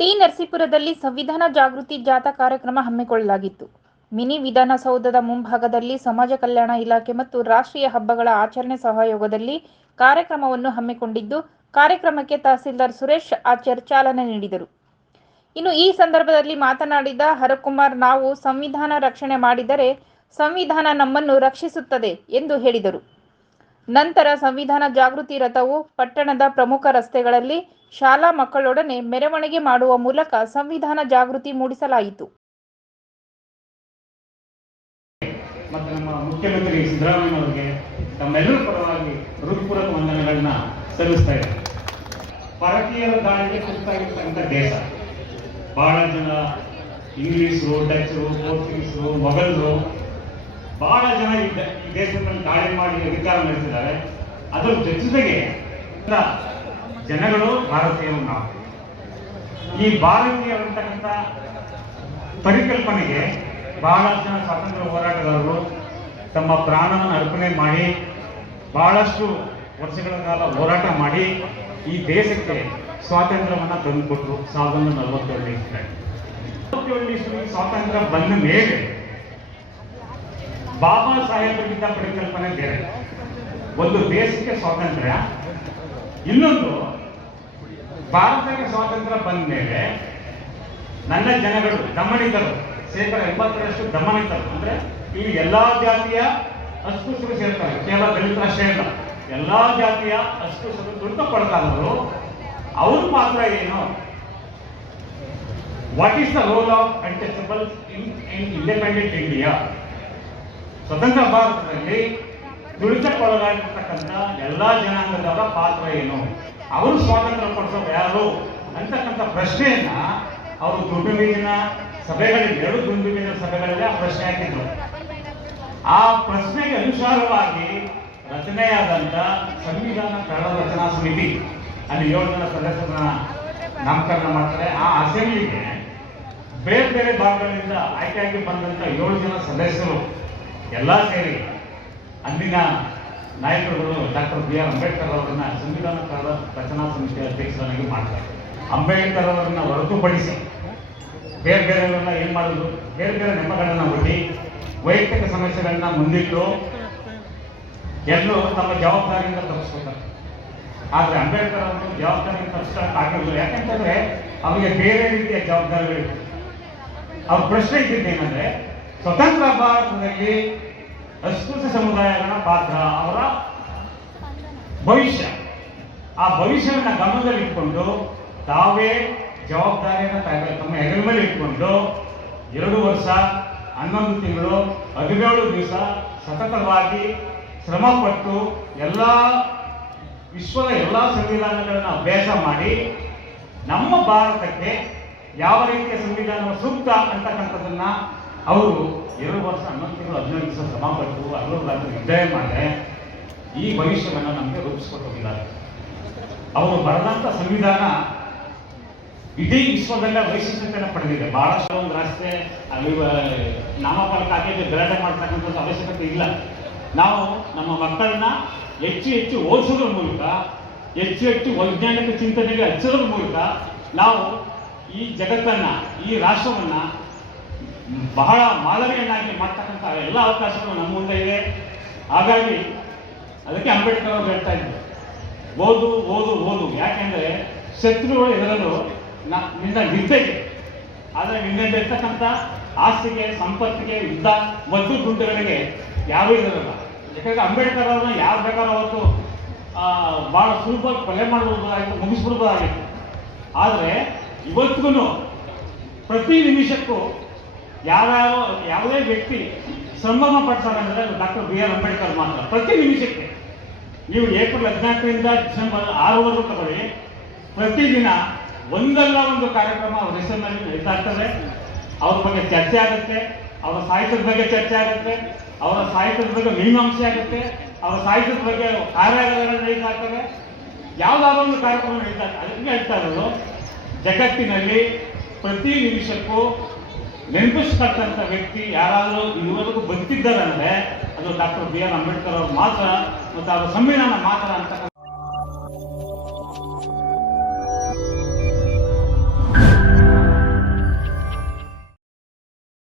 T ನರಸೀಪುರದಲ್ಲಿ ಸಂವಿಧಾನ ಜಾಗೃತಿ ಜಾಥಾ ಕಾರ್ಯಕ್ರಮ ಹಮ್ಮಿಕೊಳ್ಳಲಾಗಿತ್ತು. ಮಿನಿ ವಿಧಾನಸೌಧದ ಮುಂಭಾಗದಲ್ಲಿ ಸಮಾಜ ಕಲ್ಯಾಣ ಇಲಾಖೆ ಮತ್ತು ರಾಷ್ಟ್ರೀಯ ಹಬ್ಬಗಳ ಆಚರಣೆ ಸಹಯೋಗದಲ್ಲಿ ಕಾರ್ಯಕ್ರಮವನ್ನು ಹಮ್ಮಿಕೊಂಡಿದ್ದು, ಕಾರ್ಯಕ್ರಮಕ್ಕೆ ತಹಸೀಲ್ದಾರ್ ಸುರೇಶ್ ಆಚಾರ್ ಚಾಲನೆ ನೀಡಿದರು. ಇನ್ನು ಈ ಸಂದರ್ಭದಲ್ಲಿ ಮಾತನಾಡಿದ ಹರಕುಮಾರ್, ನಾವು ಸಂವಿಧಾನ ರಕ್ಷಣೆ ಮಾಡಿದರೆ ಸಂವಿಧಾನ ನಮ್ಮನ್ನು ರಕ್ಷಿಸುತ್ತದೆ ಎಂದು ಹೇಳಿದರು. ನಂತರ ಸಂವಿಧಾನ ಜಾಗೃತಿ ರಥವು ಪಟ್ಟಣದ ಪ್ರಮುಖ ರಸ್ತೆಗಳಲ್ಲಿ ಶಾಲಾ ಮಕ್ಕಳೊಡನೆ ಮೆರವಣಿಗೆ ಮಾಡುವ ಮೂಲಕ ಸಂವಿಧಾನ ಜಾಗೃತಿ ಮೂಡಿಸಲಾಯಿತು. ಮತ್ತು ನಮ್ಮ ಮುಖ್ಯಮಂತ್ರಿ ಸಿದ್ದರಾಮಯ್ಯ ಅವರಿಗೆ ತಮ್ಮೆಲ್ಲರ ಪರವಾಗಿ ಹೃತ್ಪೂರ್ವಕ ವಂದನೆಗಳನ್ನ ಸಲ್ಲಿಸ್ತಾ ಇದ್ದಾರೆ. ಭಾರತೀಯರ ದಾಳಿಗೆ ತುತ್ತಾಗಿರ್ತಕ್ಕಂಥ ದೇಶ. ಬಹಳ ಜನ ಇಂಗ್ಲಿಷರು, ಡಚ್ಚರು, ಪೋರ್ಚುಗೀಸರು, ಮೊಘಲರು ಬಹಳ ಜನ ಈ ದೇಶದಲ್ಲಿ ದಾಳಿ ಮಾಡಿ ಅಧಿಕಾರ ನಡೆಸಿದ್ದಾರೆ. ಅದರ ಜೊತೆಗೆ ಜನಗಳು ಭಾರತೀಯರು. ನಾವು ಈ ಭಾರತೀಯರಂತಕ್ಕಂಥ ಪರಿಕಲ್ಪನೆಗೆ ಬಹಳ ಜನ ಸ್ವಾತಂತ್ರ್ಯ ಹೋರಾಟಗಾರರು ತಮ್ಮ ಪ್ರಾಣವನ್ನು ಅರ್ಪಣೆ ಮಾಡಿ ಬಹಳಷ್ಟು ವರ್ಷಗಳ ಕಾಲ ಹೋರಾಟ ಮಾಡಿ ಈ ದೇಶಕ್ಕೆ ಸ್ವಾತಂತ್ರ್ಯವನ್ನು ತಂದುಕೊಟ್ರು. 1947 ಇಸ್ವಿ ಸ್ವಾತಂತ್ರ್ಯ ಬಂದ ಮೇಲೆ ಬಾಬಾ ಸಾಹೇಬರಿಗಿದ್ದ ಪರಿಕಲ್ಪನೆ ಬೇರೆ. ಒಂದು ದೇಶಕ್ಕೆ ಸ್ವಾತಂತ್ರ್ಯ, ಇನ್ನೊಂದು ಭಾರತಕ್ಕೆ ಸ್ವಾತಂತ್ರ್ಯ ಬಂದ ಮೇಲೆ ನನ್ನ ಜನಗಳು ದಮನಿತರು, 80% ದಮನಿತರು. ಅಂದ್ರೆ ಈ ಎಲ್ಲಾ ಜಾತಿಯ ಅಸ್ಪೃಶ್ಯರು ಸೇರ್ತಾರೆ. ಕೇವಲ ದಲಿತರಷ್ಟೇ ಇಲ್ಲ, ಎಲ್ಲಾ ಜಾತಿಯ ಅಸ್ಪೃಶ್ಯರು ತುಳಿತಕ್ಕೊಳಗಾದವರು. ಅವ್ರ ಪಾತ್ರ ಏನು? What is the role of untouchable in independent India? ಸ್ವತಂತ್ರ ಭಾರತದಲ್ಲಿ ತುಳಿತಕ್ಕೊಳಗಾಗಿರ್ತಕ್ಕಂಥ ಎಲ್ಲಾ ಜನಾಂಗದವರ ಪಾತ್ರ ಏನು? ಅವರು ಸ್ವಾತಂತ್ರ್ಯ ಪಡಿಸೋದು ಯಾರು ಅಂತಕ್ಕಂಥ ಪ್ರಶ್ನೆಯನ್ನ ಅವರು ದುಂಡುಮೇಜಿನ ಸಭೆಗಳಲ್ಲಿ, 2 ದುಂಡುಮೇಜಿನ ಸಭೆಗಳಲ್ಲಿ ಆ ಪ್ರಶ್ನೆ ಹಾಕಿದ್ರು. ಆ ಪ್ರಶ್ನೆಗೆ ಅನುಸಾರವಾಗಿ ರಚನೆಯಾದಂಥ ಸಂವಿಧಾನ ಕರಡು ರಚನಾ ಸಮಿತಿ, ಅಲ್ಲಿ 7 ಜನ ಸದಸ್ಯರನ್ನ ನಾಮಕರಣ ಮಾಡ್ತಾರೆ. ಆ ಅಸೆಂಬ್ಲಿಗೆ ಬೇರೆ ಬೇರೆ ಭಾಗಗಳಿಂದ ಆಯ್ಕೆಯಾಗಿ ಬಂದಂಥ 7 ಜನ ಸದಸ್ಯರು ಎಲ್ಲ ಸೇರಿ ಅಂದಿನ ನಾಯಕರುಗಳು ಡಾಕ್ಟರ್ ಬಿ.ಆರ್. ಅಂಬೇಡ್ಕರ್ ಅವರನ್ನ ಸಂವಿಧಾನ ಕರಡು ರಚನಾ ಸಮಿತಿಯ ಅಧ್ಯಕ್ಷರನ್ನಾಗಿ ಮಾಡ್ತಾರೆ. ಅಂಬೇಡ್ಕರ್ ಅವರನ್ನ ಹೊರತುಪಡಿಸಿ ಬೇರೆ ಬೇರೆಯವರೆಲ್ಲ ಏನ್ ಮಾಡೋದು, ಬೇರೆ ಬೇರೆ ನೆಪಗಳನ್ನ ಒಡ್ಡಿ ವೈಯಕ್ತಿಕ ಸಮಸ್ಯೆಗಳನ್ನ ಮುಂದಿಟ್ಟು ಎಲ್ಲರೂ ತಮ್ಮ ಜವಾಬ್ದಾರಿಯಿಂದ ತಪ್ಪಿಸ್ಕೊತಾರೆ. ಆದ್ರೆ ಅಂಬೇಡ್ಕರ್ ಅವರು ಜವಾಬ್ದಾರಿಯಿಂದ ತಪ್ಪಿಸ್ಕೊಳಕ್ ಆಗಿರಲಿಲ್ಲ. ಯಾಕಂತಂದ್ರೆ ಅವರಿಗೆ ಬೇರೆ ರೀತಿಯ ಜವಾಬ್ದಾರಿಗಳಿತ್ತು. ಅವ್ರ ಪ್ರಶ್ನೆ ಇದ್ದಿದ್ದೇನೆಂದ್ರೆ, ಸ್ವತಂತ್ರ ಭಾರತದಲ್ಲಿ ಅಸ್ಪೃಶ್ಯ ಸಮುದಾಯಗಳ ಪಾತ್ರ, ಅವರ ಭವಿಷ್ಯ, ಆ ಭವಿಷ್ಯವನ್ನು ಗಮನದಲ್ಲಿ ಇಟ್ಕೊಂಡು ತಾವೇ ಜವಾಬ್ದಾರಿಯನ್ನು ತಮ್ಮ ಹೆಗಲ ಮೇಲೆ ಇಟ್ಕೊಂಡು 2 ವರ್ಷ 11 ತಿಂಗಳು 17 ದಿವಸ ಸತತವಾಗಿ ಶ್ರಮಪಟ್ಟು ವಿಶ್ವದ ಎಲ್ಲ ಸಂವಿಧಾನಗಳನ್ನು ಅಭ್ಯಾಸ ಮಾಡಿ ನಮ್ಮ ಭಾರತಕ್ಕೆ ಯಾವ ರೀತಿಯ ಸಂವಿಧಾನ ಸೂಕ್ತ ಅಂತಕ್ಕಂಥದ್ದನ್ನ ಅವರು 2 ವರ್ಷ 11 ತಿಂಗಳು 15 ದಿವಸ ಶ್ರಮಪಟ್ಟು 60 ರಾತ್ರಿ ನಿರ್ಣಯ ಮಾಡಿದ್ರೆ ಈ ಭವಿಷ್ಯವನ್ನು ನಮಗೆ ರೂಪಿಸ್ಕೊಟ್ಟು ಹೋಗಿದ್ದಾರೆ. ಅವರು ಬರೆದಂಥ ಸಂವಿಧಾನ ಇಡೀ ವಿಶ್ವದಲ್ಲೇ ವೈಶಿಷ್ಟ್ಯತೆಯನ್ನು ಪಡೆದಿದೆ. ಬಹಳಷ್ಟು ಒಂದು ರಸ್ತೆ ನಾಮಫಲಕ ಹಾಕಿ ಗಲಾಟೆ ಮಾಡ್ತಕ್ಕಂಥದ್ದು ಅವಶ್ಯಕತೆ ಇಲ್ಲ. ನಾವು ನಮ್ಮ ಮಕ್ಕಳನ್ನ ಹೆಚ್ಚು ಹೆಚ್ಚು ಓದಿಸೋದ್ರ ಮೂಲಕ, ಹೆಚ್ಚು ಹೆಚ್ಚು ವೈಜ್ಞಾನಿಕ ಚಿಂತನೆಗೆ ಹಚ್ಚೋದ್ರ ಮೂಲಕ ನಾವು ಈ ಜಗತ್ತನ್ನ, ಈ ರಾಷ್ಟ್ರವನ್ನ ಬಹಳ ಮಾದರಿಯನ್ನಾಗಿ ಮಾಡ್ತಕ್ಕಂಥ ಎಲ್ಲ ಅವಕಾಶಗಳು ನಮ್ಮ ಮುಂದೆ ಇದೆ. ಹಾಗಾಗಿ ಅದಕ್ಕೆ ಅಂಬೇಡ್ಕರ್ ಅವರು ಹೇಳ್ತಾ ಇದ್ರು, ಓದು ಓದು ಓದು. ಯಾಕೆಂದ್ರೆ ಶತ್ರುಗಳು ಎದುರಲು ನಿನ್ನ ನಿದ್ದೆಗೆ, ಆದರೆ ನಿನ್ನೆಲ್ಲ ಇರ್ತಕ್ಕಂಥ ಆಸ್ತಿಗೆ, ಸಂಪತ್ತಿಗೆ, ಯುದ್ಧ ಮದ್ದು ಗುಂಡುಗಳಿಗೆ ಯಾರೂ ಇರಲ್ಲ. ಯಾಕಂದ್ರೆ ಅಂಬೇಡ್ಕರ್ ಅವ್ರನ್ನ ಯಾರು ಬೇಕಾದ್ರೂ ಅವತ್ತು ಬಹಳ ಸುಲಭವಾಗಿ ಕೊಲೆ ಮಾಡಬಹುದಾಗಿತ್ತು, ಮುಗಿಸ್ಬಿಡ್ಬೋದಾಗಿತ್ತು. ಆದರೆ ಇವತ್ತಿಗೂ ಪ್ರತಿ ನಿಮಿಷಕ್ಕೂ ಯಾವುದೇ ವ್ಯಕ್ತಿ ಸಂಭ್ರಮ ಪಡ್ತಾರೆ ಅಂದರೆ ಡಾಕ್ಟರ್ ಬಿ.ಆರ್. ಅಂಬೇಡ್ಕರ್ ಮಾತ್ರ. ಪ್ರತಿ ನಿಮಿಷಕ್ಕೆ ನೀವು ಏಪ್ರಿಲ್ 14ರಿಂದ ಡಿಸೆಂಬರ್ 6 ತಗೊಳ್ಳಿ, ಪ್ರತಿದಿನ ಒಂದಲ್ಲ ಒಂದು ಕಾರ್ಯಕ್ರಮ ಅವ್ರ ಹೆಸರಿನಲ್ಲಿ ನಡೀತಾ ಇರ್ತದೆ. ಅವ್ರ ಬಗ್ಗೆ ಚರ್ಚೆ ಆಗುತ್ತೆ, ಅವರ ಸಾಹಿತ್ಯದ ಬಗ್ಗೆ ಚರ್ಚೆ ಆಗುತ್ತೆ, ಅವರ ಸಾಹಿತ್ಯದ ಬಗ್ಗೆ ಮೀಮಾಂಸೆ ಆಗುತ್ತೆ, ಅವರ ಸಾಹಿತ್ಯದ ಬಗ್ಗೆ ಕಾರ್ಯಾಗಾರಗಳು ನಡೀತಾ ಇರ್ತವೆ. ಯಾವುದಾದ್ರೂ ಒಂದು ಕಾರ್ಯಕ್ರಮ ನಡೀತಾ ಇರ್ತದೆ. ಅದಕ್ಕೆ ಹೇಳ್ತಾ ಇರೋದು, ಜಗತ್ತಿನಲ್ಲಿ ಪ್ರತಿ ನಿಮಿಷಕ್ಕೂ ನೆನಪಿಸ್ತಕ್ಕಂಥ ವ್ಯಕ್ತಿ ಯಾರಾದರೂ ಇದುವರೆಗೂ ಬದುಕಿದ್ದಾರೆ ಅಂದರೆ ಅದು ಡಾಕ್ಟರ್ ಬಿ.ಆರ್. ಅಂಬೇಡ್ಕರ್ ಅವರು ಮಾತ್ರ, ಮತ್ತು ಅವರ ಸಂವಿಧಾನ ಮಾತ್ರ ಅಂತ